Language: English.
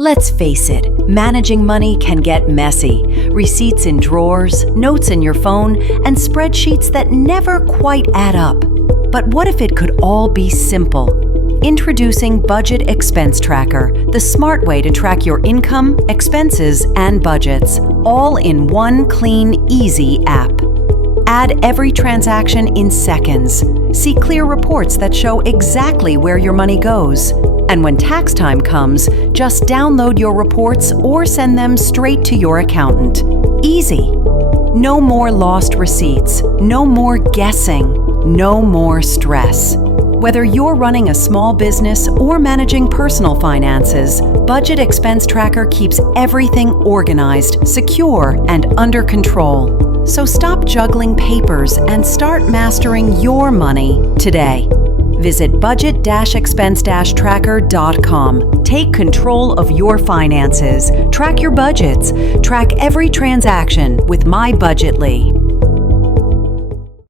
Let's face it, managing money can get messy. Receipts in drawers, notes in your phone, and spreadsheets that never quite add up. But what if it could all be simple? Introducing Budget Expense Tracker, the smart way to track your income, expenses, and budgets, all in one clean, easy app. Add every transaction in seconds. See clear reports that show exactly where your money goes. And when tax time comes, just download your reports or send them straight to your accountant. Easy. No more lost receipts, no more guessing, no more stress. Whether you're running a small business or managing personal finances, Budget Expense Tracker keeps everything organized, secure, and under control. So stop juggling papers and start mastering your money today. Visit budget-expense-tracker.com. Take control of your finances. Track your budgets. Track every transaction with My Budgetly.